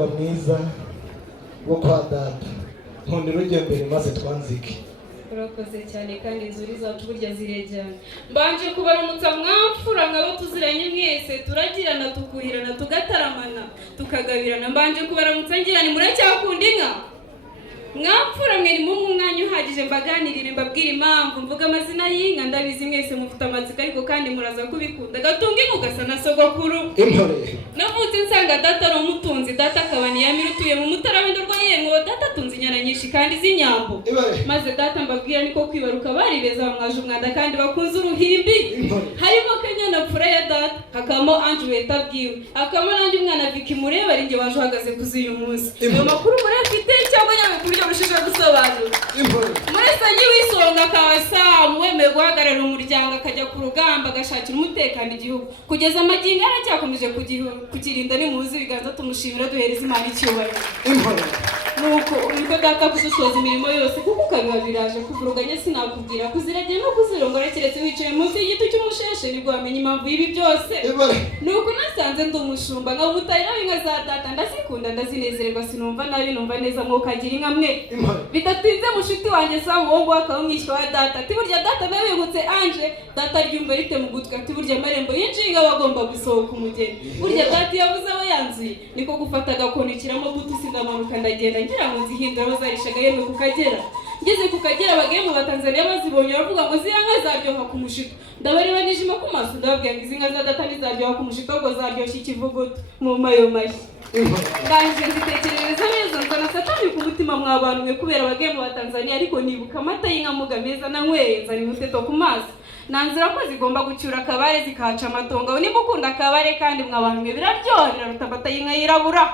umukobwa mwiza wo kwa data nkundira ujye mbere maze twanzike. Urakoze cyane kandi inzuri zacu burya zirejyana. Mbanje kubaramutsa mwamfura nk'abo tuziranye mwese turagirana tukuhirana tugataramana tukagabirana. Mbanje kubaramutsa ngira ni muracyakunda inka mwamfura mwe ni mu mwanya uhagije mbaganirire mbabwira impamvu mvuga amazina y'inka ndabizi mwese mufite amatsiko ariko kandi muraza kubikunda. Gatunga inka ugasa na sogokuru Intore navutse nsanga data ari umutunzi. Data akaba niyamira utuye mu Mutara w'Indorwa yemwe. Data atunze inyana nyinshi kandi z'inyambo. Maze data mbabwira niko kwibaruka bari beza bamwaje umwanda kandi bakunze uruhimbi. Harimo Kanyana pfura ya data, hakamo Ange tabwiwe, hakamo nanjye umwana Vicky mureba ari nge waje uhagaze kuziyu munsi. Ayo makuru murafite cyangwa nyawe kubyo rushije gusobanura. Murese nyi wisonga kawasa mweme guhagarara umuryango akajya ku rugamba agashakira umutekano igihugu kugeza amagingo aracyakomeje kugirinda ni muzi biganza tumushimira duhereza Imana icyubahiro. Nuko data kudusoza imirimo yose kuko ukabiba biraje kuvuruganya sinakubwira kuziragiye no kuzirongora keretse wicaye munsi y'igiti cy'umusheshe nibwo wamenya impamvu y'ibi byose. Nuko nasanze ndi umushumba nka umutayira w'inka za data ndazikunda ndazinezererwa sinumva nabi numva neza mwokagira inka mwe. Bidatinze mushuti wanjye Samu wo akaba umwishywa wa data ati burya data nawe yibutse Ange. Data ryumva rite mu gutwi ati burya amarembo y'inshinga bagomba gusohoka umugeni. Burya data yavuze abo yanzuye niko gufata agakonikiramo gutu sindamanuka ndagenda ngira ngo nzihindura bazarishaga yemwe kukagera. Ngeze kukagera bagiye mu Batanzania bazibonye baravuga ngo ziriya nka zaryoha ku mushito. Ndabareba nijima ku maso ndababwira ngo izi nka za data ntizaryoha ku mushito ahubwo zaryoshye ikivuguto mu mayo mashyi. Ndangije nzitekerereza neza nzana satani ku mutima mw'abantu mwe kubera bagiye mu Batanzania ariko nibuka amata y'inka muga meza nanyweye nzana umuteto ku maso. Nanzira ko zigomba gucyura akabare zikaca amatongo. Niba ukunda akabare kandi mw'abantu mwe biraryohera ruta amata y'inka yirabura.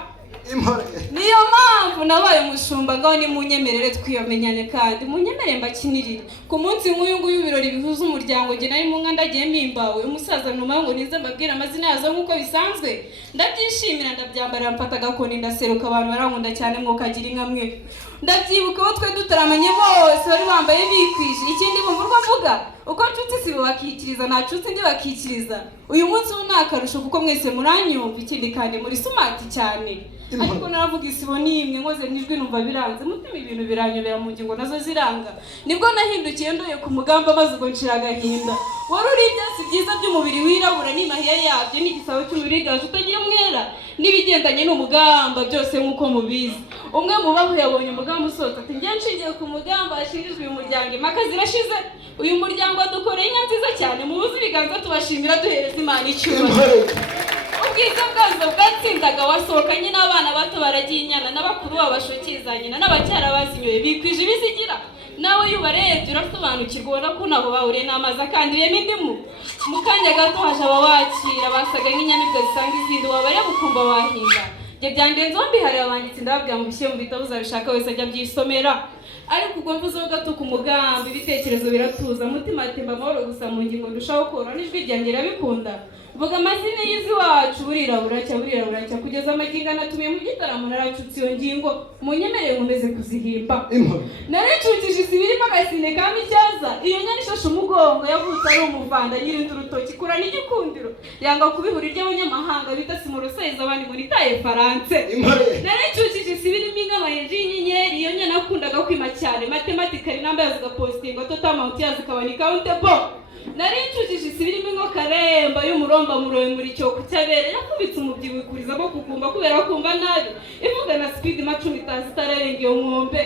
Niyo mpamvu nabaye umushumba ngaho ni munyemerere twiyamenyane kandi munyemerere mbakinirire ku munsi nk'uyu nguyu ibirori bihuza umuryango nge nari mu nka ndagiye mpimbawe umusaza numa ngo nize mbabwira amazina yazo nk'uko bisanzwe ndabyishimira ndabyambara mfata agakoni ndaseruka abantu barankunda cyane mwokagira inka mwe. Ndabyibuka aho twe dutaramanye bose bari bambaye bikwije ikindi bumva mvuga uko nshuti sibo bakikiriza nta nshuti ndi bakikiriza. Uyu munsi ni akarusho kuko mwese muranyumva ikindi kandi muri smart cyane ariko naravuga isibo nimwe nkoze nijwi numva biranze mutima ibintu biranyobera mu ngingo nazo ziranga. Nibwo nahindukiye ndoye ku mugamba maze ubwo nshira agahinda. Wari uri ibyatsi byiza by'umubiri wirabura n'imahiya yabyo n'igisabo cy'umubiri gaje utagira umwera n'ibigendanye n'umugamba byose nk'uko mubizi. Umwe mu baho yabonye umugamba usohotse ati njye nshingiye ku mugamba ashinjijwe uyu muryango impaka zirashize. Uyu muryango wadukoreye inka nziza cyane mubuze ibiganza tubashimira duhereza Imana icyubahiro. Ubwiza bwazo bwatsindaga wasohokanye n'abana bato baragiye inyana n'abakuru babashokeza nyina n'abacyara bazinyoye bikwije ibizigira. Nawe yubarebye urasobanukirwa ubona ko nabo bahuriye n'amazi akandiyemo indimu. Mu kanya gato haje abawakira basaga nk'inyamibwa zisanga izindi wabare bukumva wahinda. Nge byandenzeho mbihariye abanditsi ndababwira mu bishyire mu bitabo uzabishaka wese ajya byisomera. Ariko ubwo mvuzeho gato ku mugambi ibitekerezo biratuza mutima atemba amahoro gusa mu ngingo ndushaho korora n'ijwi ryanjye irabikunda. Vuga amazina y'izi wacu burira buracya kugeza amagingo anatumiye mu gitaramo naracutse iyo ngingo munyemereye nkomeze kuzihimba. Naricukije isi birimo agasine ka Mityaza iyo nyana ishashe umugongo yavutse ari umuvanda nyirinda urutoki kurana igikundiro yanga kubihura iry'abanyamahanga bita simurusaiza abandi muri taye France. Naricukije isi birimo ingamayeje y'inyenyeri iyo nyana akundaga kwima cyane mathematically number zigapostinga total amount yazikabani countable. Naricukije isi birimo inko karemba y'umuromba muremure cyo kucyabere yakubitse umubyibuho kurizamo kugumba kubera kumva nabi ivuga na speed macumi tazitararengeye umwombe.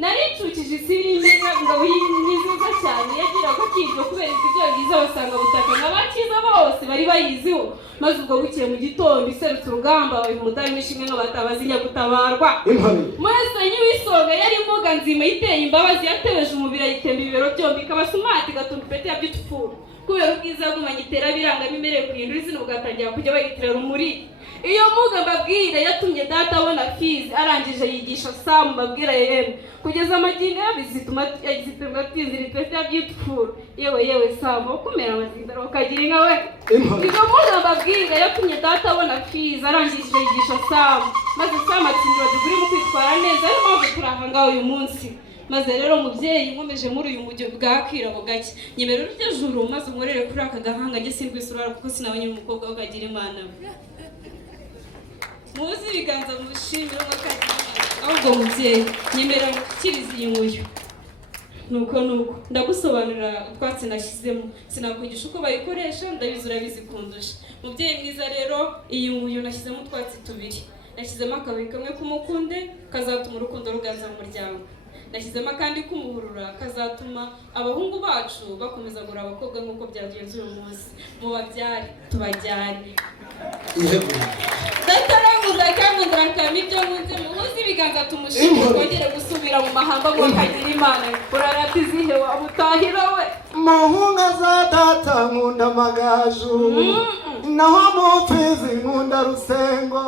Naricukije isi birimo ingabo y'inyiziza cyane yagiraga kijyo kubera ibyo byiza basanga butaka n'abakiza bose bari bayiziho. Maze ubwo bukiye mu gitondo iserutse urugamba bayi mudari n'ishimwe nk'abatabazinya gutabarwa. Mwese nyiwisonga yari imboga nzima iteye imbabazi yatebeje umubiri ayitemba ibibero byombi kabasumati gatunga pete ya beautiful kubera ubwiza bw'umanye itera biranga mimereye kurindura izina ugatangira kujya bayitira rumuri. Iyo mbuga mbabwira yatumye data abona fizi arangije yigisha Samu mbabwira yemwe kugeza amagingo yabizituma tinzira pete ya beautiful yewe Samu kumera amazindaro ukagira inka we. Iyo mbuga mbabwira yatumye data abona fizi arangije yigisha Samu maze Samu atsindwa duguri mu kwitwara neza ari mpamvu turahanga uyu munsi. Maze rero mubyeyi nkomeje muri uyu mujyo bwakira bugake nyemera uryo juru maze umworere kuri aka gahanga nge sindwisura kuko sinabonye umukobwa ukagira Imana. muzi ibiganza mushimira mwakagira ahubwo mubyeyi nyemera gukiriza iyi nguyu nuko ndagusobanurira utwatsi nashyizemo sinakwigisha uko bayikoresha ndabizi urabizi kundusha mubyeyi mwiza rero iyi nguyu nashyizemo utwatsi tubiri nashyizemo akababi kamwe k'umukunde kazatuma urukundo ruganza mu muryango nashyizemo akandi k'umuhurura kazatuma abahungu bacu bakomeza gura abakobwa nk'uko byagenze uyu munsi mubabyare tubajyane dataranguza kamundra kamibyo ngunze muhuze ibiganza tumushimire kongere gusubira mu mahamba ngo kagira Imana uraratizihe wabutahira we muhunga za data nkunda amagaju naho mupfizi nkunda rusengo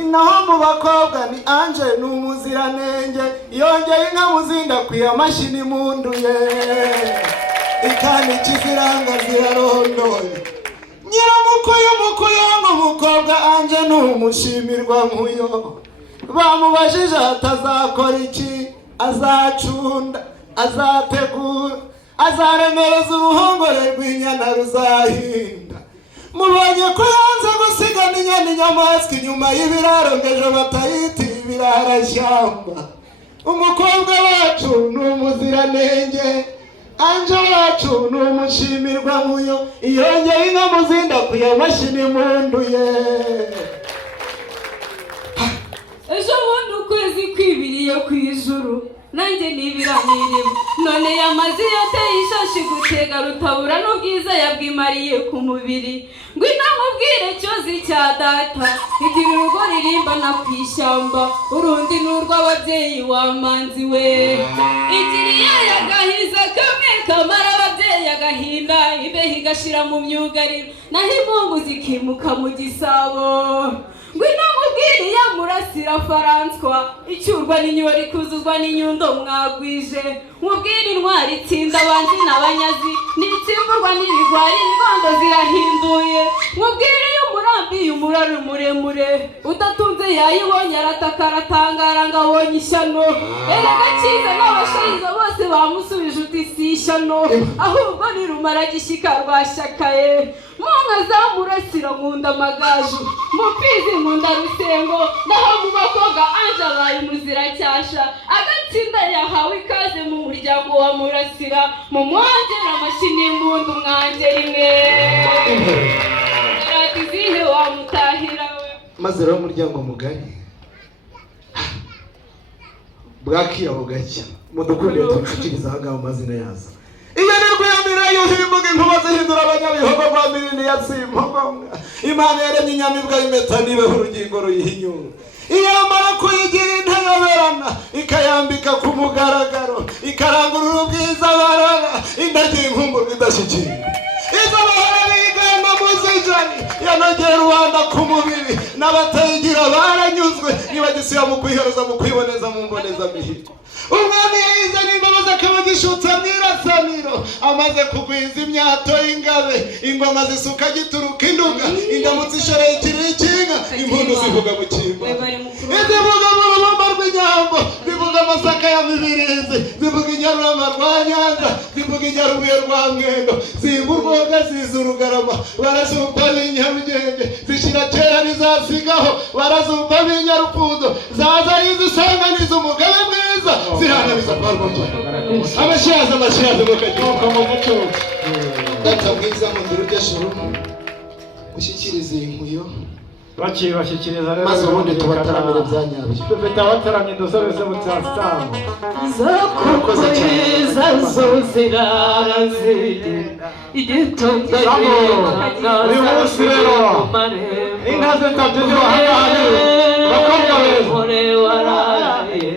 inaho mu bakobwa ni Anje n'umuziranenge yongeye inka muzinda kwiya mashini munduye ikani kiziranga zirarondoye nyiramukuye umukuyongo umukobwa Anje n'umushimirwa nkuyo bamubajije atazakora iki azacunda azategura azaremereza uruhongore rw'inyana ruzahinda mubonye ko yanze gusigana inyana inyamaswa inyuma y'ibiraro ngejo batayita ibirarashyamba umukobwa wacu n'umuziranenge Anje wacu n'umushimirwa nkuyo iyongeye inka muzinda kuya mashini munduye ejo bundi ukwezi kwibiriye ku ijuru nanjye nibiranyiriwe none yamaze yateye ishashi gutega rutabura n'ubwiza yabwimariye ku mubiri ngo inamubwire cyozi cya data igira urugo ririmbana ku ishyamba urundi n'urw'ababyeyi wamanzi we igiriye yagahiza kamwe kamara ababyeyi agahinda imbeho igashira mu myugariro naho impungu zikimuka mu gisabo ngo inamubwire yamurasira Faranswa icyurwa n'inyori ikuzuzwa n'inyundo mwagwije mubwire intwari itsinda abanzi n'abanyazi n'itsimburwa n'ibigwari ingondo zirahinduye mubwire y'umurambi umurari muremure udatunze yayibonye arataka aratangara ngo abonye ishyano erega cyiza n'abashariza bose bamusubije uti si ishyano ahubwo nirumara gishyika rwashakaye munka zamurasira nkunda amagaju mupfizi nkunda rusengo naho mu bakobwa Anje abaye umuziracyasha agatsinda yahawe ikaze mu muryango wa murasira mu mwongera amashyi n'impundu mwangera imwe aratizihe wamutahira we maze rero umuryango mugari bwakiya bugacya mudukundiye turushikiriza aha ngaho amazina yazo iyo ni rwiyamira yuhimbuga inkuba zihindura abanyabihogo rwa mirini ya simpogo Imana yaremye inyamibwa y'impeta nibeho urugingo ruyihinyura iyamara kuyigira intayoberana ikayambika ku mugaragaro ikarangurura ubwiza barara indagiye inkumburwa idashyikira izo bahora bigana muzijani yanogera rubanda ku mubiri n'abatayigira baranyuzwe nibagisiya mu kwihereza mu kwiboneza mu mbonezamihigo umwami yahize n'imbabazi akaba gishutse mwirasaniro amaze kugwiza imyato y'ingabe ingoma zisuka gituruka induga indamutsi ishoreye ikiri ikinga impundu zivuga mu kimba zivuga mu rubamba rw'inyambo zivuga amasaka ya mibirizi zivuga inyarurama rwa Nyanza zivuga inyarubuye rwa Mwendo zivuga urwoga ziza urugarama barazumva b'inyarugenge zishira kera ntizasigaho barazumva b'inyarufunzo zaza yizisanganiza umugabe mwiza zihananiza kwa rwogera amashaza mukagihuka mu mucucu data bwiza mu nduru ry'eshuru ushyikiriza iyi nkuyo bashyikiriza rero maze ubundi tubataramire bya nyabyo dufite abataramye dusabe se butsasambu zakuriza zo zirarazigenda igitondo uyu munsi rero inka zitabye zibahangane bakobwa beza waraye